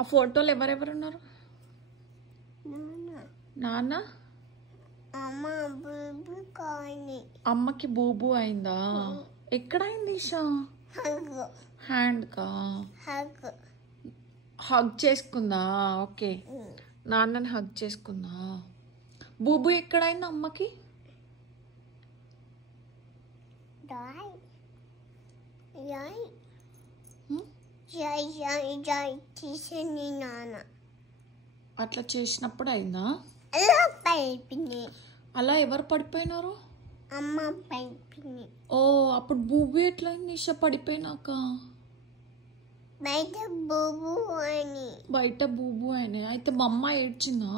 ఆ ఫోటోలో ఎవరెవరు ఉన్నారు? నాన్న, అమ్మకి బూబు అయిందా? ఎక్కడైంది ఈషా? హ్యాండ్ కా హగ్ చేసుకుందా? ఓకే, నాన్నని హగ్ చేసుకుందా? బూబు ఎక్కడైంది అమ్మకి? అట్లా చేసినప్పుడు అయిందా? అలా ఎవరు పడిపోయినారు? అమ్మ పడిపోయింది. ఓ, అప్పుడు బూబు ఎట్లయింది ఈషా పడిపోయినాక? బయట బూబు అయినా. అయితే మా అమ్మ ఏడ్చిందా?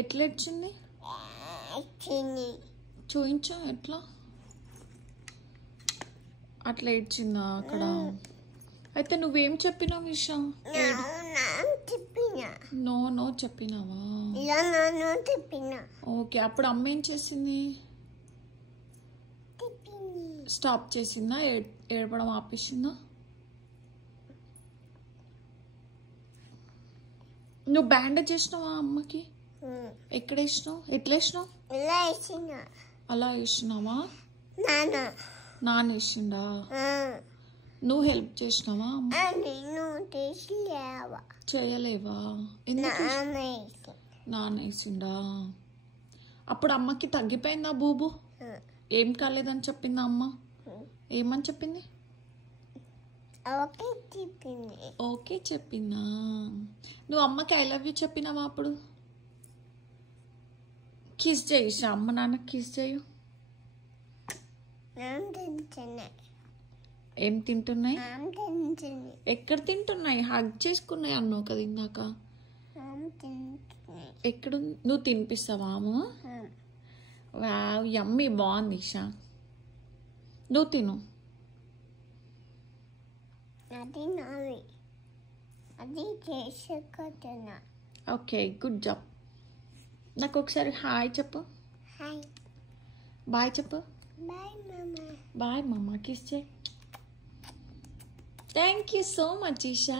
ఎట్లా ఏడ్చింది? చూయించా ఎట్లా? అట్లా ఏడ్చిందా అక్కడ? అయితే నువ్వేం చెప్పినావు ఈషా? నో నో చెప్పినావా? ఓకే, అప్పుడు అమ్మ ఏం చేసింది? స్టాప్ చేసిందా? ఏడపడం ఆపేసిందా? నువ్వు బ్యాండేజ్ చేసినావా అమ్మకి? ఎక్కడ వేసినావు? ఎట్లా వేసినావు? అలా వేసినావా? నాన్న వేసిండా? నువ్వు హెల్ప్ చేసినావా? చేయలేవా? ఎందుకు? నాన్న వేసిండా? అప్పుడు అమ్మకి తగ్గిపోయిందా బూబు? ఏం కాలేదని చెప్పిందా అమ్మ? ఏమని చెప్పింది? ఓకే చెప్పిందా? నువ్వు అమ్మకి ఐ లవ్ యూ చెప్పినావా అప్పుడు? కిస్ చేయిషా, అమ్మ నాన్న కిస్ చేయు. ఏం తింటున్నాయి? ఎక్కడ తింటున్నాయి? హగ్ చేసుకున్నాయి అన్నావు కదా ఇందాక. ఎక్కడ? నువ్వు తినిపిస్తావా అమ్మ? వావ్, యమ్మీ, బాగుంది ఈషా. నువ్వు తిను. Okay, good job. నాకు ఒకసారి హాయ్ చెప్పు. బాయ్ చెప్పు. బాయ్ మమ్మ. కిస్ చేయి. Thank you so much Isha.